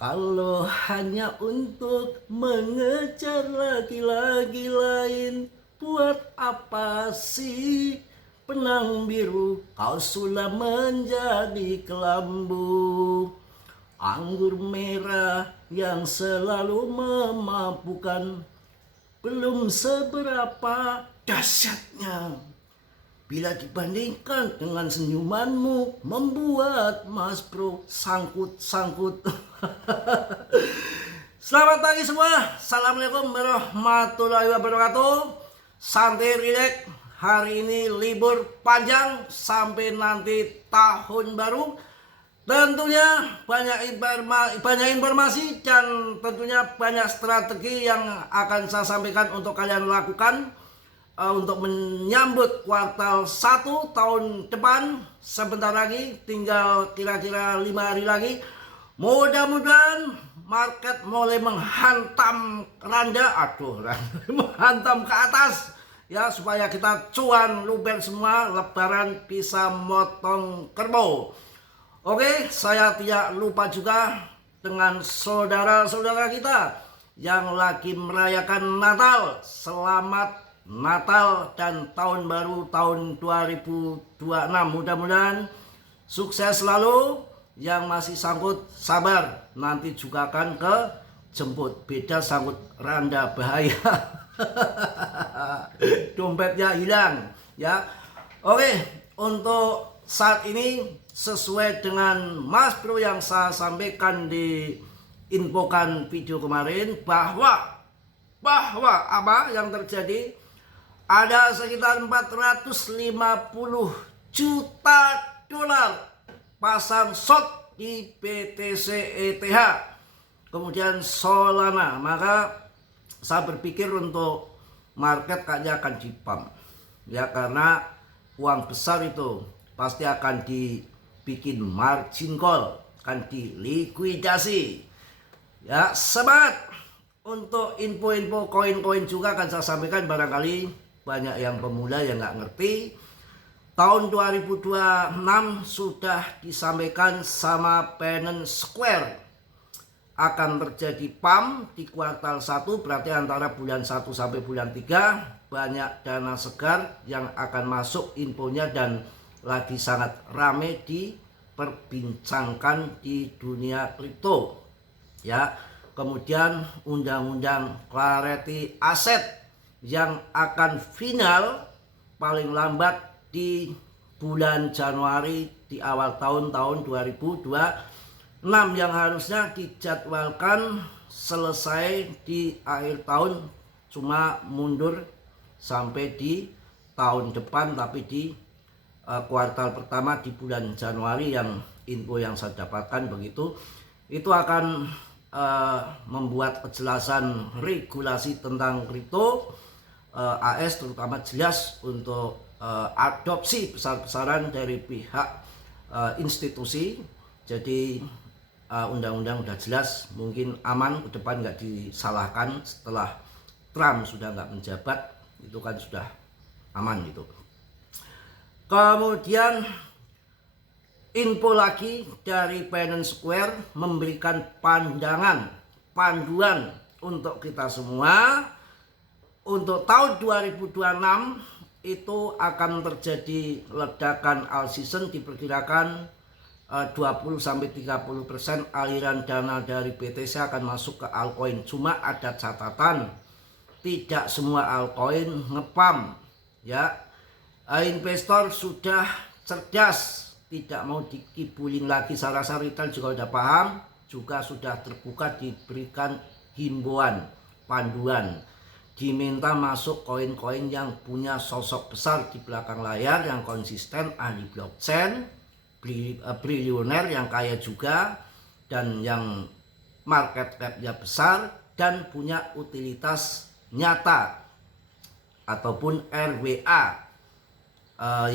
Kalau hanya untuk mengejar laki-laki lain, buat apa sih benang biru kau sudah menjadi kelambu? Anggur merah yang selalu memabukkan belum seberapa dahsyatnya bila dibandingkan dengan senyumanmu membuat Mas Bro sangkut-sangkut. Selamat pagi semua. Assalamualaikum warahmatullahi wabarakatuh. Santai rileks. Hari ini libur panjang sampai nanti tahun baru. Tentunya banyak informasi dan tentunya banyak strategi yang akan saya sampaikan untuk kalian lakukan untuk menyambut kuartal 1 tahun depan. Sebentar lagi, tinggal kira-kira 5 hari lagi. Mudah-mudahan market mulai menghantam menghantam ke atas ya, supaya kita cuan luber semua, lebaran bisa motong kerbau. Oke, saya tidak lupa juga dengan saudara-saudara kita yang lagi merayakan Natal. Selamat Natal dan tahun baru tahun 2026. Mudah-mudahan sukses selalu. Yang masih sangkut sabar, nanti juga akan ke jemput. Beda sangkut randa bahaya. Dompetnya hilang ya. Oke, untuk saat ini sesuai dengan Mas Bro yang saya sampaikan di infokan video kemarin, bahwa apa yang terjadi, ada sekitar 450 juta dolar pasang short di BTC ETH, kemudian Solana. Maka saya berpikir untuk market kayaknya akan dipump ya, karena uang besar itu pasti akan dibikin margin call, akan dilikuidasi ya. Semangat. Untuk info-info koin-koin juga akan saya sampaikan, barangkali banyak yang pemula yang nggak ngerti. Tahun 2026 sudah disampaikan sama Binance Square akan terjadi pump di kuartal 1, berarti antara bulan 1 sampai bulan 3 banyak dana segar yang akan masuk infonya, dan lagi sangat rame diperbincangkan di dunia kripto ya. Kemudian undang-undang Clarity Asset yang akan final paling lambat di bulan Januari, di awal tahun 2026, yang harusnya dijadwalkan selesai di akhir tahun, cuma mundur sampai di tahun depan, tapi di kuartal pertama di bulan Januari, yang info yang saya dapatkan begitu. Itu akan membuat kejelasan regulasi tentang kripto AS, terutama jelas untuk adopsi besar-besaran dari pihak institusi. Jadi undang-undang udah jelas, mungkin aman ke depan, nggak disalahkan. Setelah Trump sudah nggak menjabat, itu kan sudah aman gitu. Kemudian info lagi dari Binance Square memberikan panduan untuk kita semua. Untuk tahun 2026 itu akan terjadi ledakan all season, diperkirakan 20-30% aliran dana dari BTC akan masuk ke altcoin. Cuma ada catatan, tidak semua altcoin ngepump ya. Investor sudah cerdas, tidak mau dikibulin lagi. Saya rasa retail juga sudah paham, juga sudah terbuka, diberikan himbauan, panduan, diminta masuk koin-koin yang punya sosok besar di belakang layar, yang konsisten, ahli blockchain, bilioner yang kaya juga, dan yang market cap-nya besar dan punya utilitas nyata ataupun RWA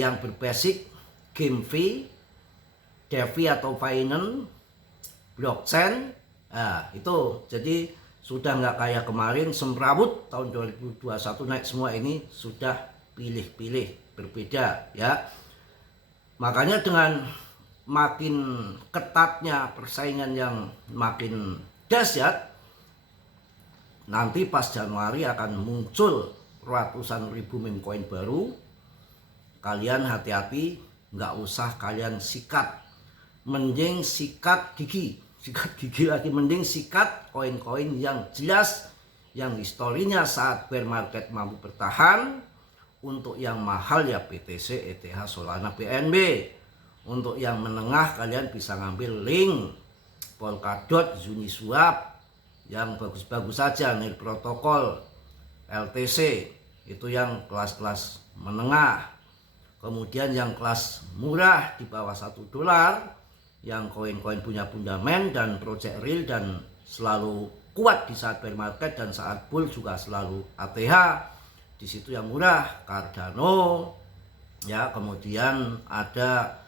yang berbasis game fee, DeFi atau finance, blockchain. Nah, itu jadi sudah nggak kayak kemarin semrawut tahun 2021 naik semua. Ini sudah pilih-pilih, berbeda ya. Makanya dengan makin ketatnya persaingan yang makin dahsyat, nanti pas Januari akan muncul ratusan ribu meme coin baru. Kalian hati-hati, nggak usah kalian sikat, mending sikat gigi lagi, mending sikat koin-koin yang jelas, yang historinya saat bear market mampu bertahan. Untuk yang mahal ya BTC, ETH, Solana, BNB. Untuk yang menengah kalian bisa ngambil Link, Polkadot, Uniswap, yang bagus-bagus saja, Nil Protocol, LTC, itu yang kelas-kelas menengah. Kemudian yang kelas murah di bawah $1, yang koin-koin punya fundament dan project real dan selalu kuat di saat bear market dan saat bull juga selalu ATH. Di situ yang murah, Cardano, ya. Kemudian ada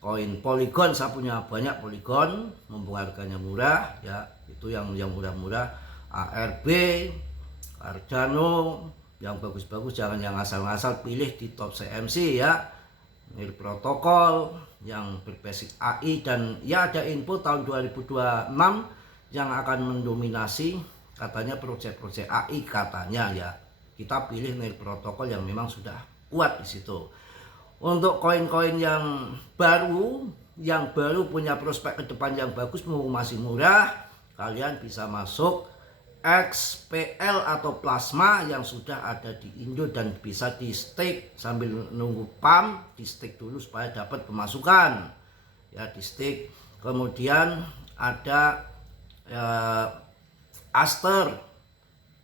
koin Polygon, saya punya banyak Polygon, mumpung harganya murah, ya. Itu yang murah-murah, ARB, Cardano, yang bagus-bagus, jangan yang asal-asal, pilih di top CMC ya. Nil Protocol yang berbasic AI, dan ya ada info tahun 2026 yang akan mendominasi katanya proyek-proyek AI katanya ya. Kita pilih Nil Protocol yang memang sudah kuat di situ. Untuk koin-koin yang baru punya prospek ke depan yang bagus, masih murah, kalian bisa masuk XPL atau Plasma yang sudah ada di Indo dan bisa di stake sambil nunggu pump, di stake dulu supaya dapat pemasukan ya, di stake. Kemudian ada Aster,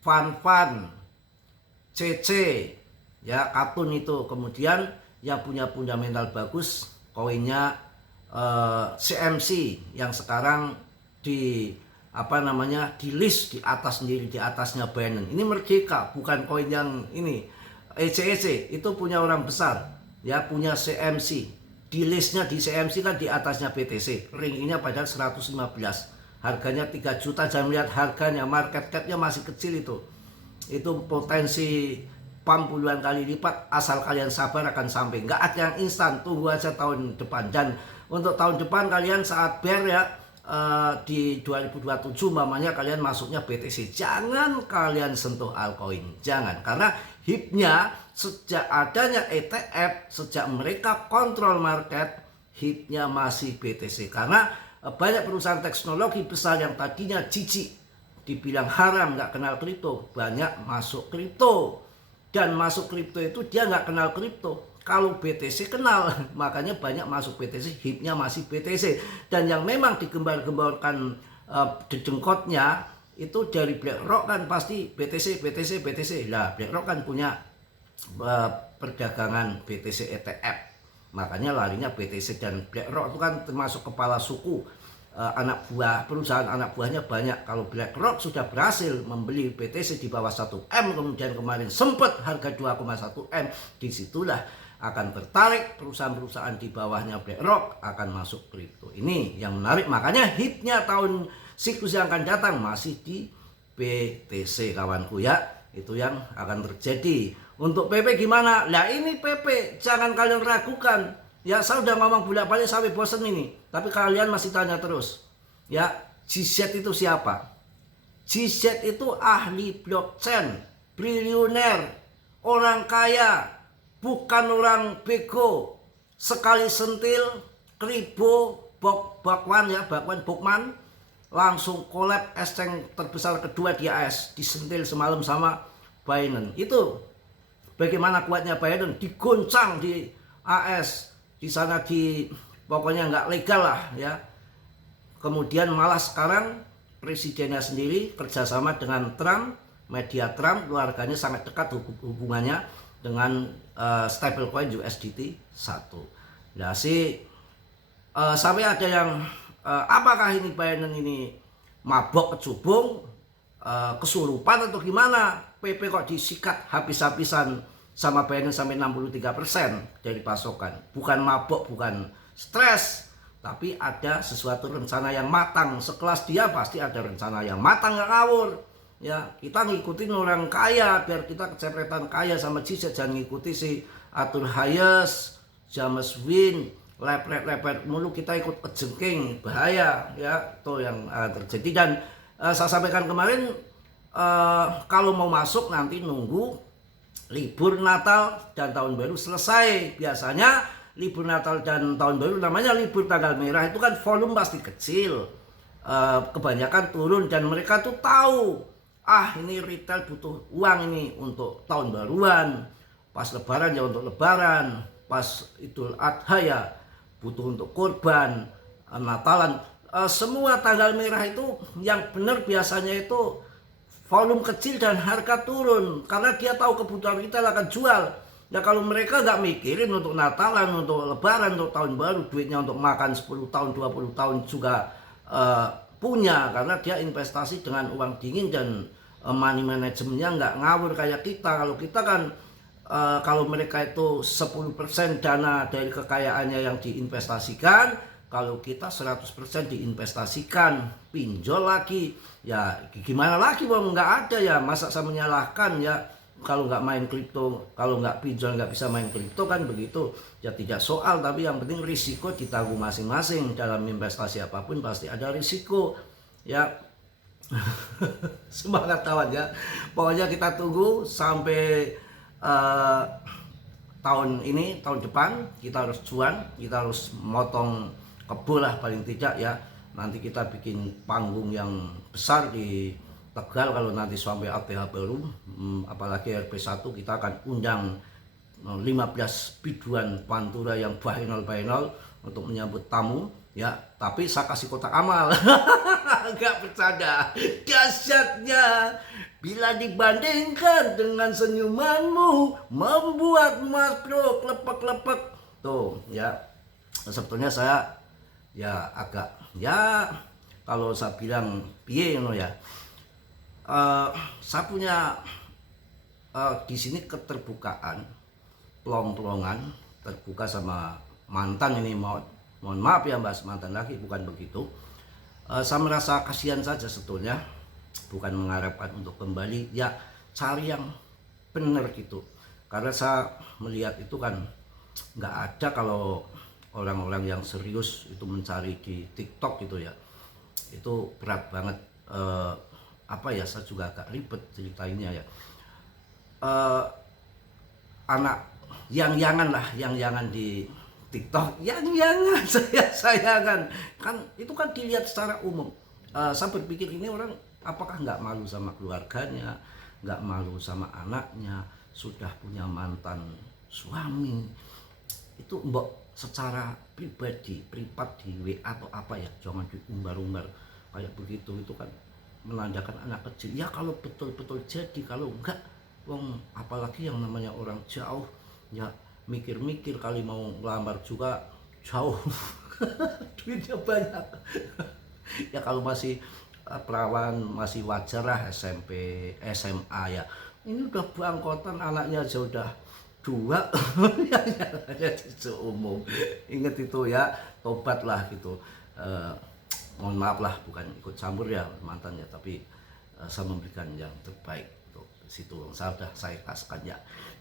Fan, CC ya, Katun itu. Kemudian yang punya fundamental bagus koinnya CMC yang sekarang di di list di atas sendiri, di atasnya Binance. Ini Merdeka, bukan koin yang ini ECEC, itu punya orang besar ya, punya CMC. Di listnya di CMC kan di atasnya BTC, ring-nya padahal 115, harganya 3 juta. Jangan lihat harganya, market cap-nya masih kecil. Itu potensi pump puluhan kali lipat, asal kalian sabar akan sampai. Nggak ada yang instan, tunggu aja tahun depan. Dan untuk tahun depan kalian saat bear ya, di 2027 mamanya kalian masuknya BTC, jangan kalian sentuh altcoin, jangan, karena hipnya sejak adanya ETF, sejak mereka kontrol market, hipnya masih BTC. Karena banyak perusahaan teknologi besar yang tadinya jijik dibilang haram, nggak kenal kripto, banyak masuk kripto. Dan masuk kripto itu dia nggak kenal kripto, kalau BTC kenal, makanya banyak masuk BTC, hipnya masih BTC. Dan yang memang digembar-gemborkan dedengkotnya itu dari BlackRock kan pasti BTC. Lah BlackRock kan punya perdagangan BTC ETF, makanya larinya BTC. Dan BlackRock itu kan termasuk kepala suku, anak buah, perusahaan anak buahnya banyak. Kalau BlackRock sudah berhasil membeli BTC di bawah 1M, kemudian kemarin sempat harga 2,1M, disitulah akan tertarik perusahaan-perusahaan di bawahnya BlackRock akan masuk kripto. Ini yang menarik, makanya hitnya tahun siklus yang akan datang masih di BTC kawanku ya. Itu yang akan terjadi. Untuk PP gimana? Nah ini PP jangan kalian ragukan ya, saya udah ngomong bolak-balik sampai bosen ini, tapi kalian masih tanya terus ya. GZ itu siapa? GZ itu ahli blockchain, triliuner, orang kaya, bukan orang bego. Sekali sentil kribo Bakwan Bokman langsung collab exchange terbesar kedua di AS, disentil semalam sama Binance. Itu bagaimana kuatnya Binance, digoncang di AS, di sana pokoknya nggak legal lah ya. Kemudian malah sekarang presidennya sendiri kerjasama dengan Trump, media Trump, keluarganya sangat dekat hubungannya dengan stablecoin USDT 1. Nah sampai ada yang apakah ini Binance ini mabok kecubung, kesurupan atau gimana? PP kok disikat habis-habisan sama Binance sampai 63% dari pasokan. Bukan mabok, bukan stres, tapi ada sesuatu rencana yang matang. Sekelas dia pasti ada rencana yang matang, nggak ngawur. Ya, kita ngikutin orang kaya biar kita kecepretan kaya sama GZ, jangan ngikuti si Arthur Hayes, James Wynn, lepet mulu kita ikut kejengking, bahaya ya tuh yang terjadi. Dan saya sampaikan kemarin, kalau mau masuk nanti nunggu libur Natal dan Tahun Baru selesai. Biasanya libur Natal dan Tahun Baru, namanya libur tanggal merah, itu kan volume pasti kecil, kebanyakan turun, dan mereka tuh tahu ini retail butuh uang ini untuk tahun baruan, pas lebaran ya untuk lebaran, pas Idul Adha ya butuh untuk kurban, Natalan, semua tanggal merah itu yang benar biasanya itu volume kecil dan harga turun, karena dia tahu kebutuhan kita akan jual. Ya kalau mereka nggak mikirin untuk Natalan, untuk lebaran, untuk tahun baru, duitnya untuk makan 10 tahun 20 tahun juga punya, karena dia investasi dengan uang dingin dan money managementnya nggak ngawur kayak kita. Kalau kita kan kalau mereka itu 10% dana dari kekayaannya yang diinvestasikan, kalau kita 100% diinvestasikan, pinjol lagi. Ya gimana lagi, bang, nggak ada ya, masa saya menyalahkan ya. Kalau nggak main kripto, kalau nggak pinjol nggak bisa main kripto kan begitu. Ya tidak soal, tapi yang penting risiko ditanggung masing-masing. Dalam investasi apapun pasti ada risiko ya. Semangat kawan ya. Pokoknya kita tunggu sampai tahun ini, tahun depan kita harus cuan, kita harus motong kebo lah paling tidak ya. Nanti kita bikin panggung yang besar di Tegal kalau nanti sampai ATH baru, apalagi RP1, kita akan undang 15 biduan pantura yang bahenol untuk menyambut tamu ya. Tapi saya kasih kotak amal. Enggak bercanda. Dahsyatnya bila dibandingkan dengan senyumanmu membuat Mas Bro klepek-klepek. Tuh ya, sebetulnya saya ya agak ya, kalau saya bilang piye ya, saya punya di sini keterbukaan, pelong-pelongan, terbuka sama mantan ini. Mohon maaf ya Mbak, mantan lagi, bukan begitu. Saya merasa kasihan saja sebetulnya, bukan mengharapkan untuk kembali ya, cari yang benar gitu. Karena saya melihat itu kan nggak ada kalau orang-orang yang serius itu mencari di TikTok gitu ya, itu berat banget. Apa ya, saya juga agak ribet ceritainnya ya. Anak yang-yangan lah, yang-yangan di TikTok, yang-yangan saya kan itu kan dilihat secara umum. Saya berpikir ini orang apakah nggak malu sama keluarganya, nggak malu sama anaknya, sudah punya mantan suami, itu mbok secara pribadi, privat di WA atau apa ya, jangan diumbar-umbar kayak begitu. Itu kan menandakan anak kecil ya. Kalau betul-betul jadi, kalau enggak, wong apalagi yang namanya orang jauh ya, mikir-mikir kali mau ngelamar juga jauh. Duitnya banyak. Ya kalau masih perawan masih wajar lah, SMP SMA ya. Ini udah bangkotan, anaknya aja udah 2. Ya seumum. Ingat itu ya, tobatlah gitu. Mohon maaf lah, bukan ikut campur ya mantannya, tapi saya memberikan yang terbaik untuk situ. Saya kasihkan ya.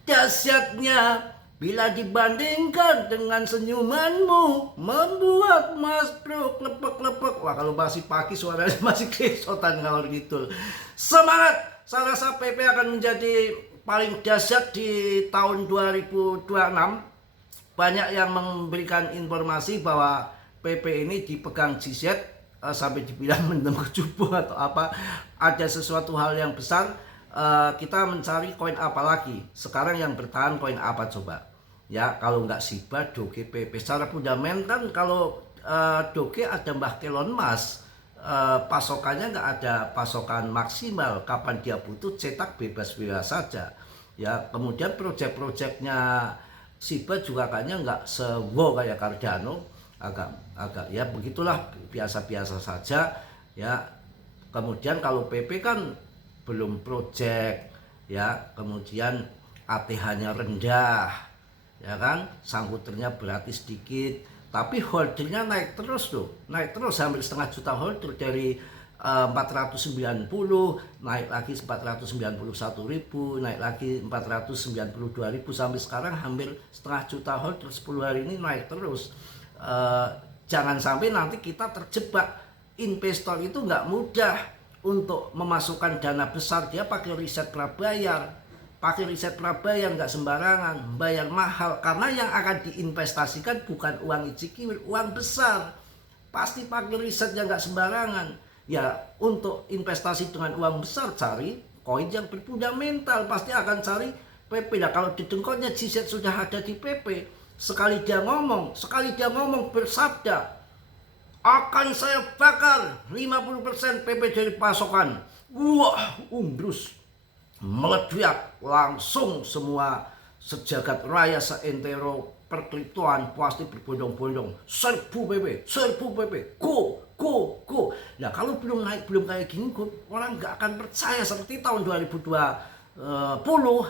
Dahsyatnya bila dibandingkan dengan senyumanmu membuat Mas Bro klepek-klepek. Wah, kalau masih pagi suaranya masih kesotan kalau gitu. Semangat, saya rasa PP akan menjadi paling dahsyat di tahun 2026. Banyak yang memberikan informasi bahwa PP ini dipegang GZ, sampai dibilang mendem kecubung atau apa. Ada sesuatu hal yang besar. Kita mencari koin apa lagi sekarang yang bertahan, koin apa coba ya, kalau nggak Shiba, Doge, PP. Secara fundamental kalau Doge ada Mbah Elon Musk, pasokannya nggak ada pasokan maksimal, kapan dia butuh cetak bebas-bebas saja ya. Kemudian project-projectnya Shiba juga kayaknya nggak sewo kayak Cardano, agak ya begitulah, biasa-biasa saja ya. Kemudian kalau PP kan belum project ya, kemudian ATH-nya rendah ya kan, sangkuternya berarti sedikit, tapi holdernya naik terus tuh, naik terus hampir setengah juta holder, dari 490 naik lagi 491.000, naik lagi 492.000, sampai sekarang hampir setengah juta holder 10 hari ini naik terus. jangan sampai nanti kita terjebak. Investor itu nggak mudah untuk memasukkan dana besar, dia pakai riset prabayar. Pakai riset prabayar nggak sembarangan, bayar mahal, karena yang akan diinvestasikan bukan uang ijik-iwil, uang besar. Pasti pakai riset yang nggak sembarangan. Ya, untuk investasi dengan uang besar, cari koin yang berfundamental, pasti akan cari PP. Nah, kalau di dengkolnya GZ sudah ada di PP, sekali dia ngomong bersabda, akan saya bakar 50% PP dari pasokan. Wah, umbrus, meledak langsung semua sejagat raya seentero perkriptoan pasti berbondong-bondong. 1000 PP, go. Nah, kalau belum naik, belum kayak gini, orang nggak akan percaya. Seperti tahun 2020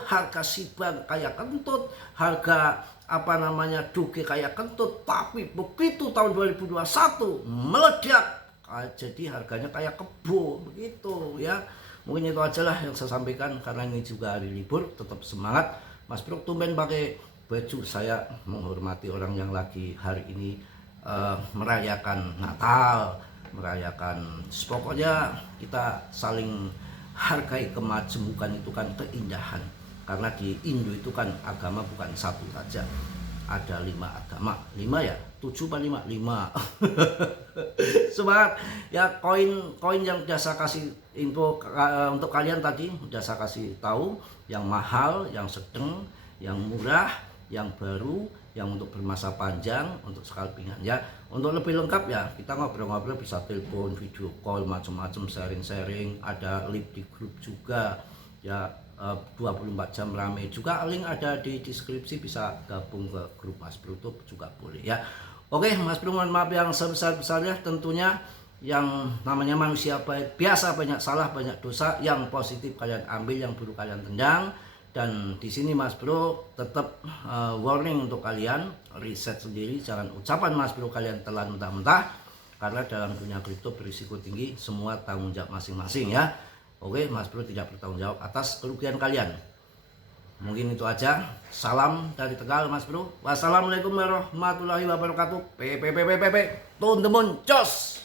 harga Siban kayak kentut, harga Doge kayak kentut, tapi begitu tahun 2021 meledak, jadi harganya kayak kebo begitu ya. Mungkin itu aja lah yang saya sampaikan, karena ini juga hari libur. Tetap semangat. Mas Bro tumben pakai baju, saya menghormati orang yang lagi hari ini merayakan Natal, merayakan, pokoknya kita saling hargai kemajemukan, itu kan keindahan. Karena di Indo itu kan agama bukan satu saja, ada 5 agama. 5 ya? 7 apa 5? 5. Semangat ya. Koin yang udah saya kasih info untuk kalian tadi, udah saya kasih tahu yang mahal, yang sedang, yang murah, yang baru, yang untuk bermasa panjang, untuk scalpingan ya. Untuk lebih lengkap ya, kita ngobrol-ngobrol, bisa telepon, video call, macam-macam, sharing-sharing, ada link di grup juga ya. 24 jam rame juga, link ada di deskripsi, bisa gabung ke grup Mas Bro itu juga boleh ya. Oke Mas Bro, mohon maaf yang sebesar-besarnya tentunya. Yang namanya manusia baik biasa banyak salah, banyak dosa. Yang positif kalian ambil, yang buruk kalian tendang. Dan di sini Mas Bro tetap warning untuk kalian, riset sendiri, jangan ucapan Mas Bro kalian telan mentah-mentah, karena dalam dunia kripto berisiko tinggi, semua tanggung jawab masing-masing ya. Oke, Mas Bro tidak bertanggung jawab atas kerugian kalian. Mungkin itu aja. Salam dari Tegal Mas Bro. Wassalamualaikum warahmatullahi wabarakatuh. Tun temun, cos.